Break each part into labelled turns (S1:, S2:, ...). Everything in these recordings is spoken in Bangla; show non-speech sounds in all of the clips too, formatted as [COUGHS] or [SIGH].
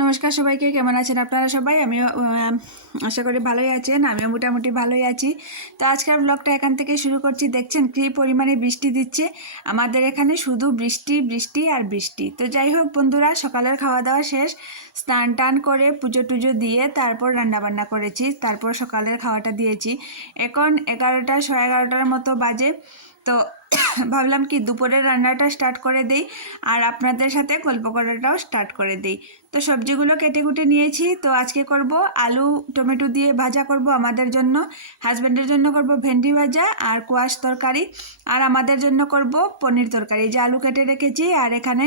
S1: নমস্কার সবাইকে কেমন আছেন আপনারা সবাই? আহ, আশা করি ভালোই আছেন আমিও মোটামুটি ভালোই আছি। তো আজকের ব্লগটা এখান থেকে শুরু করছি। দেখছেন কী পরিমাণে বৃষ্টি দিচ্ছে। আমাদের এখানে শুধু বৃষ্টি বৃষ্টি আর বৃষ্টি। তো যাই হোক বন্ধুরা সকালের খাওয়া দাওয়া শেষ। স্নান টান করে পুজো টুজো দিয়ে তারপর রান্নাবান্না করেছি। তারপর সকালের খাওয়াটা দিয়েছি। এখন এগারোটা সাড়ে এগারোটার মতো বাজে। তো [COUGHS] ভাবলাম কি দুপুরের রান্নাটা স্টার্ট করে দিই, আর আপনাদের সাথে গল্প করাটাও স্টার্ট করে দিই। তো সবজিগুলো কেটে কুটে নিয়েছি, তো আজকে করব আলু, টমেটো দিয়ে ভাজা করব আমাদের জন্য হাজব্যান্ডের জন্য করব ভেন্ডি ভাজা আর কোয়াশ তরকারি, আর আমাদের জন্য করব পনির তরকারি। যে আলু কেটে রেখেছি, আর এখানে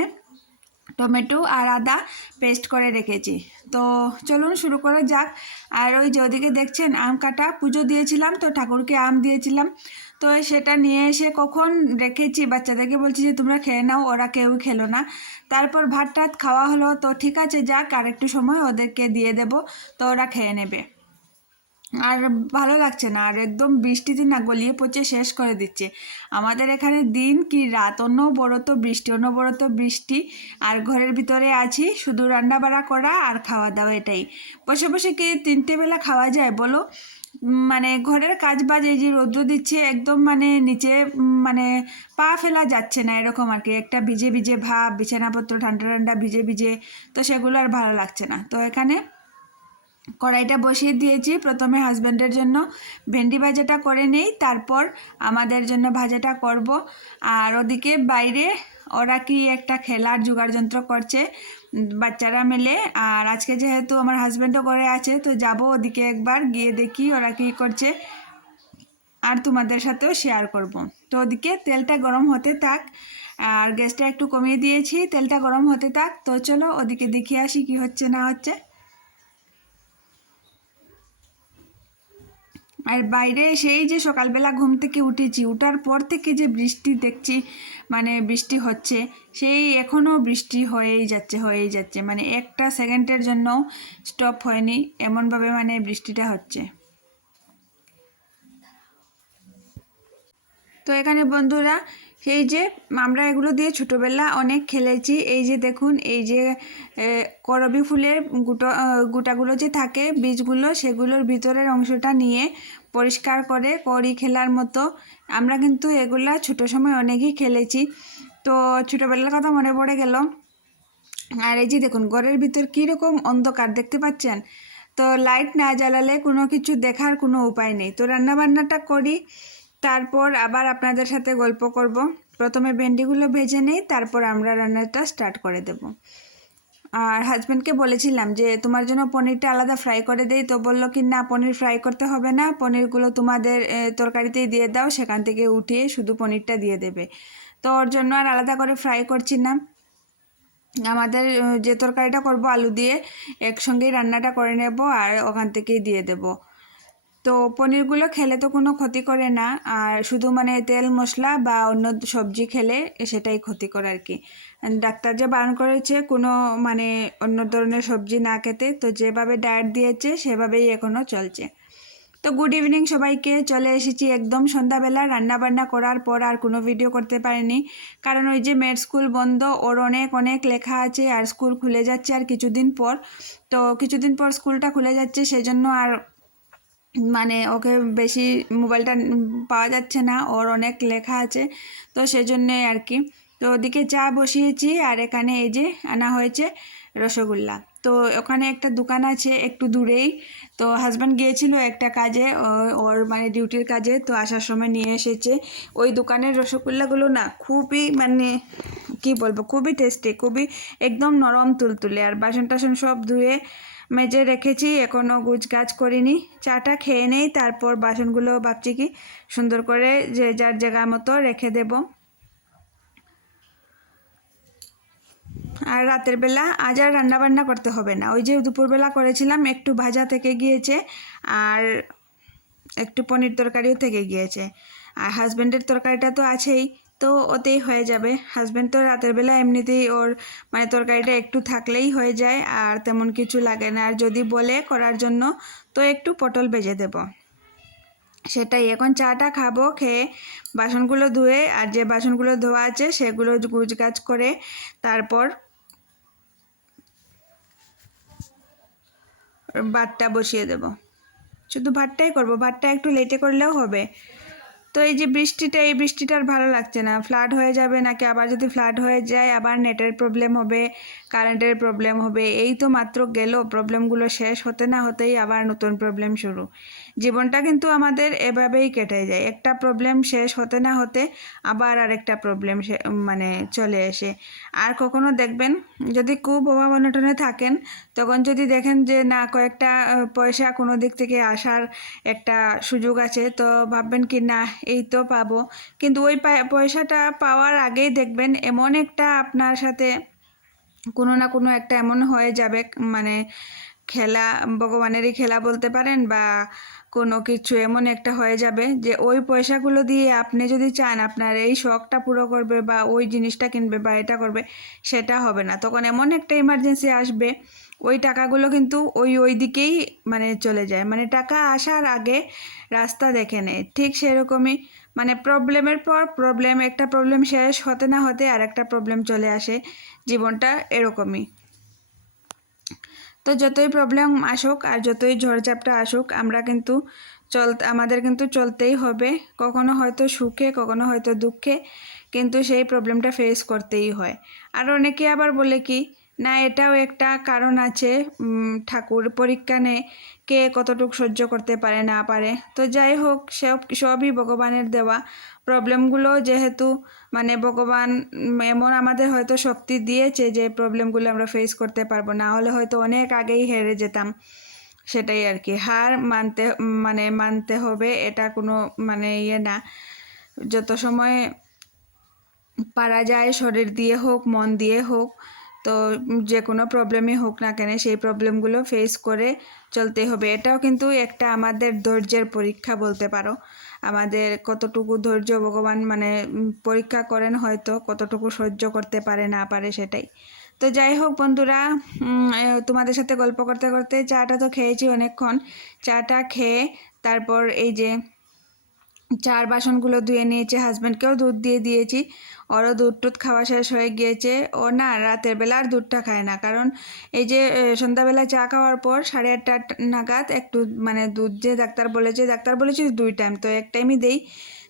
S1: টমেটো আর আদা পেস্ট করে রেখেছি। তো চলুন শুরু করা যাক। আর ওই যে ওদিকে দেখছেন আম কাটা, পুজো দিয়েছিলাম তো ঠাকুরকে আম দিয়েছিলাম। তো সেটা নিয়ে এসে কখন রেখেছি বাচ্চাদেরকে বলছি যে, তোমরা খেয়ে নাও, ওরা কেউ খেলো না। তারপর ভাত টাত খাওয়া হলো। তো ঠিক আছে, যাক আর একটু সময় ওদেরকে দিয়ে দেব, তো ওরা খেয়ে নেবে। আর ভালো লাগছে না, আর একদম বৃষ্টিতে না, গলিয়ে পচে শেষ করে দিচ্ছে। আমাদের এখানে দিন কি রাত, অন্য অনবরত বৃষ্টি, অন্য অনবরত বৃষ্টি। আর ঘরের ভিতরে আছি, শুধু রান্না বাড়া করা আর খাওয়া দাওয়া এটাই। বসে বসে কি তিনটে বেলা খাওয়া যায় বলো? মানে ঘরের কাজ বাজ এই যে রৌদ্র দিচ্ছে, একদম মানে নিচে মানে পা ফেলা যাচ্ছে না এরকম আর কি। একটা ভিজে ভিজে ভাব, বিছানাপত্র ঠান্ডা ঠান্ডা ভিজে ভিজে, তো সেগুলো আর ভালো লাগছে না। তো এখানে কড়াইটা বসিয়ে দিয়েছি। প্রথমে হাজব্যান্ডের জন্য ভেন্ডি ভাজাটা করে নেই, তারপর আমাদের জন্য ভাজাটা করব। আর ওদিকে বাইরে ওরা কি একটা খেলার জোগাড় যন্ত্র করছে বাচ্চারা মিলে। আর আজকে যেহেতু আমার হাজব্যান্ডও করে আছে, তো যাব ওদিকে একবার গিয়ে দেখি ওরা কি করছে। আর তোমাদের সাথেও শেয়ার করব। তো ওদিকে তেলটা গরম হতে থাক। আর গ্যাসটা একটু কমিয়ে দিয়েছি, তেলটা গরম হতে থাক। তো চলো ওদিকে দেখে আসি কি হচ্ছে না হচ্ছে। আর বাইরে সেই যে সকালবেলা ঘুম থেকে উঠেছি, উঠার পর থেকে যে বৃষ্টি দেখছি মানে বৃষ্টি হচ্ছে, সেই এখনও বৃষ্টি হয়েই যাচ্ছে হয়েই যাচ্ছে। মানে একটা সেকেন্ডের জন্য স্টপ হয়নি, এমনভাবে মানে বৃষ্টিটা হচ্ছে। তো এখানে বন্ধুরা, এই যে আমরা এগুলো দিয়ে ছোটোবেলা অনেক খেলেছি। এই যে দেখুন, এই যে করবি ফুলের গুটো গুটাগুলো যে থাকে, বীজগুলো, সেগুলোর ভিতরের অংশটা নিয়ে পরিষ্কার করে করি খেলার মতো আমরা কিন্তু এগুলা ছোটো সময় অনেকই খেলেছি। তো ছোটোবেলার কথা মনে পড়ে গেল। আর এই যে দেখুন, ঘরের ভিতর কীরকম অন্ধকার দেখতে পাচ্ছেন? তো লাইট না জ্বালালে কোনো কিছু দেখার কোনো উপায় নেই। তো রান্নাবান্নাটা করি। তারপর আবার আপনাদের সাথে গল্প করব। প্রথমে ভেন্ডিগুলো ভেজে নেই, তারপর আমরা রান্নাটা স্টার্ট করে দেব। আর হাজব্যান্ডকে বলেছিলাম যে, তোমার জন্য পনিরটা আলাদা ফ্রাই করে দেই। তো বলল কি, না, পনির ফ্রাই করতে হবে না। পনিরগুলো তোমাদের তরকারিতেই দিয়ে দাও। সেখান থেকে উঠিয়ে শুধু পনিরটা দিয়ে দেবে। তো ওর জন্য আর আলাদা করে ফ্রাই করছি না। আমাদের যে তরকারিটা করব, আলু দিয়ে একসঙ্গেই রান্নাটা করে নেব আর ওখান থেকেই দিয়ে দেব। তো পনিরগুলো খেলে তো কোনো ক্ষতি করে না। আর শুধু মানে তেল মশলা বা অন্য সবজি খেলে সেটাই ক্ষতিকর আর কি। ডাক্তার যে বারণ করেছে কোনো মানে অন্য ধরনের সবজি না খেতে, তো যেভাবে ডায়েট দিয়েছে সেভাবেই এখনও চলছে। তো গুড ইভিনিং সবাইকে, চলে এসেছি একদম সন্ধ্যাবেলা রান্নাবান্না করার পর আর কোনো ভিডিও করতে পারিনি। কারণ ওই যে মেয়ের স্কুল বন্ধ, ওর অনেক অনেক লেখা আছে আর স্কুল খুলে যাচ্ছে আর কিছুদিন পর। তো কিছুদিন পর স্কুলটা খুলে যাচ্ছে, সেজন্য আর মানে ওকে বেশি মোবাইলটা পাওয়া যাচ্ছে না, ওর অনেক লেখা আছে, তো সেজন্যে আর কি। তো ওদিকে চা বসিয়েছি আর এখানে এই যে আনা হয়েছে রসগোল্লা। তো ওখানে একটা দোকান আছে একটু দূরেই, তো হাজব্যান্ড গিয়েছিল একটা কাজে ওর মানে ডিউটির কাজে, তো আসার সময় নিয়ে এসেছে। ওই দোকানের রসগোল্লাগুলো না খুবই মানে কি বলব, খুবই টেস্টি খুবই একদম নরম তুলতুলে, আর বাসন টাসন সব ধুয়ে মেজে রেখেছি এখনও গুছ গাছ করিনি। চাটা খেয়ে নেই, তারপর বাসনগুলো ভাবছি কি সুন্দর করে যে যার জায়গা মতো রেখে দেব। আর রাতের বেলা আজ আর রান্নাবান্না করতে হবে না। ওই যে দুপুরবেলা করেছিলাম, একটু ভাজা থেকে গিয়েছে আর একটু পনির তরকারিও থেকে গিয়েছে। আর হাজব্যান্ডের তরকারিটা তো আছেই। তো ওতেই হয়ে যাবে। হাজব্যান্ড তো রাতের বেলা এমনিতেই ওর মানে তরকারিটা একটু থাকলেই হয়ে যায়, আর তেমন কিছু লাগে না। আর যদি বলে করার জন্য, তো একটু পটল ভেজে দেব। সেটাই, এখন চাটা খাব, খেয়ে বাসনগুলো ধুয়ে, আর যে বাসনগুলো ধোয়া আছে, সেগুলো গুজগাছ করে তারপর ভাতটা বসিয়ে দেব। শুধু ভাতটাই করব, ভাতটা একটু লেটে করলেও হবে। তো এই যে বৃষ্টিটা, এই বৃষ্টিটা আর ভালো লাগছে না। ফ্লাড হয়ে যাবে নাকি? আবার যদি ফ্লাড হয়ে যায়, আবার নেটের প্রবলেম হবে কারেন্টের প্রবলেম হবে। এই তো মাত্র গেল। প্রবলেমগুলো শেষ হতে না হতেই আবার নতুন প্রবলেম শুরু। জীবনটা কিন্তু আমাদের এভাবেই কেটে যায়। একটা প্রবলেম শেষ হতে না হতে আবার আরেকটা প্রবলেম মানে চলে আসে। আর কখনো দেখবেন, যদি খুব অভাব অনটনে থাকেন তখন যদি দেখেন যে না, কয়েকটা পয়সা কোনো দিক থেকে আসার একটা সুযোগ আছে, তো ভাববেন কি, না, এই তো পাবো। কিন্তু ওই পয়সাটা পাওয়ার আগেই দেখবেন এমন একটা আপনার সাথে কোনো না কোনো একটা এমন হয়ে যাবে মানে খেলা, ভগবানেরই খেলা বলতে পারেন বা কোনো কিছু এমন একটা হয়ে যাবে যে ওই পয়সাগুলো দিয়ে আপনি যদি চান আপনার এই শখটা পুরো করবে বা ওই জিনিসটা কিনবে বা এটা করবে, সেটা হবে না। তখন এমন একটা ইমার্জেন্সি আসবে ওই টাকাগুলো কিন্তু ওই ওই দিকেই মানে চলে যায়। মানে টাকা আসার আগে রাস্তা দেখে নেয়। ঠিক সেরকমই মানে প্রবলেমের পর প্রবলেম, একটা প্রবলেম শেষ হতে না হতে আর একটা প্রবলেম চলে আসে। জীবনটা এরকমই। তো যতই প্রবলেম আসুক আর যতই ঝড়ঝাপটা আসুক, আমরা কিন্তু চল, আমাদের কিন্তু চলতেই হবে। কখনো হয়তো সুখে, কখনো হয়তো দুঃখে, কিন্তু সেই প্রবলেমটা ফেস করতেই হয়। আর অনেকে আবার বলে কি না, এটাও একটা কারণ আছে। ঠাকুর পরীক্ষা নেয় কে কতটুকু সহ্য করতে পারে, না পারে। তো যাই হোক, সব, সবই ভগবানের দেওয়া। প্রবলেমগুলো যেহেতু মানে ভগবান এমন আমাদের হয়তো শক্তি দিয়েছে যে প্রবলেমগুলো আমরা ফেস করতে পারব। না হলে হয়তো অনেক আগেই হেরে যেতাম। সেটাই আর কি। হার মানতে মানে মানতে হবে, এটা কোনো মানে ইয়ে না। যত সময় পারা যায়, শরীর দিয়ে হোক, মন দিয়ে হোক তো যে কোনো প্রবলেমই হোক না কেন, সেই প্রবলেমগুলো ফেস করে চলতে হবে। এটাও কিন্তু একটা আমাদের ধৈর্যের পরীক্ষা বলতে পারো। আমাদের কতটুকু ধৈর্য ভগবান মানে পরীক্ষা করেন হয়তো, কতটুকু সহ্য করতে পারে না পারে সেটাই। তো যাই হোক বন্ধুরা তোমাদের সাথে গল্প করতে করতে চাটা তো খেয়েছি অনেকক্ষণ। চাটা খেয়ে তারপর এই যে চার বাসনগুলো ধুয়ে নিয়েছে হাজব্যান্ডকেও দুধ দিয়ে দিয়েছি। ওরও দুধ টুধ খাওয়া শেষ হয়ে গিয়েছে। ও না, রাতের বেলা আর দুধটা খায় না। কারণ এই যে সন্ধ্যাবেলা চা খাওয়ার পর সাড়ে আটটা নাগাদ একটু মানে দুধ যে ডাক্তার বলেছে ডাক্তার বলেছে দুই টাইম তো এক টাইমই দেই।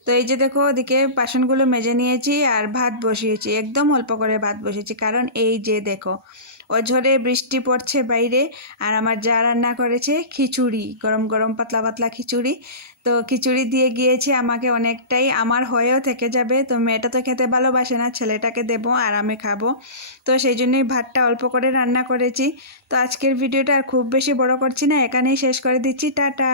S1: তো এই যে দেখো, ওদিকে বাসনগুলো মেজে নিয়েছি আর ভাত বসিয়েছি। একদম অল্প করে ভাত বসিয়েছি। কারণ এই যে দেখো অঝরে বৃষ্টি পড়ছে বাইরে, আর আমার যা রান্না করেছে খিচুড়ি, গরম গরম পাতলা পাতলা খিচুড়ি। তো খিচুড়ি দিয়ে গিয়েছে আমাকে অনেকটাই, আমার হয়েও থেকে যাবে। তো মেয়েটা তো খেতে ভালোবাসে না, ছেলেটাকে দেবো আর আমি খাব। তো সেই জন্যই ভাতটা অল্প করে রান্না করেছি। তো আজকের ভিডিওটা আর খুব বেশি বড় করছি না, এখানেই শেষ করে দিচ্ছি, টাটা।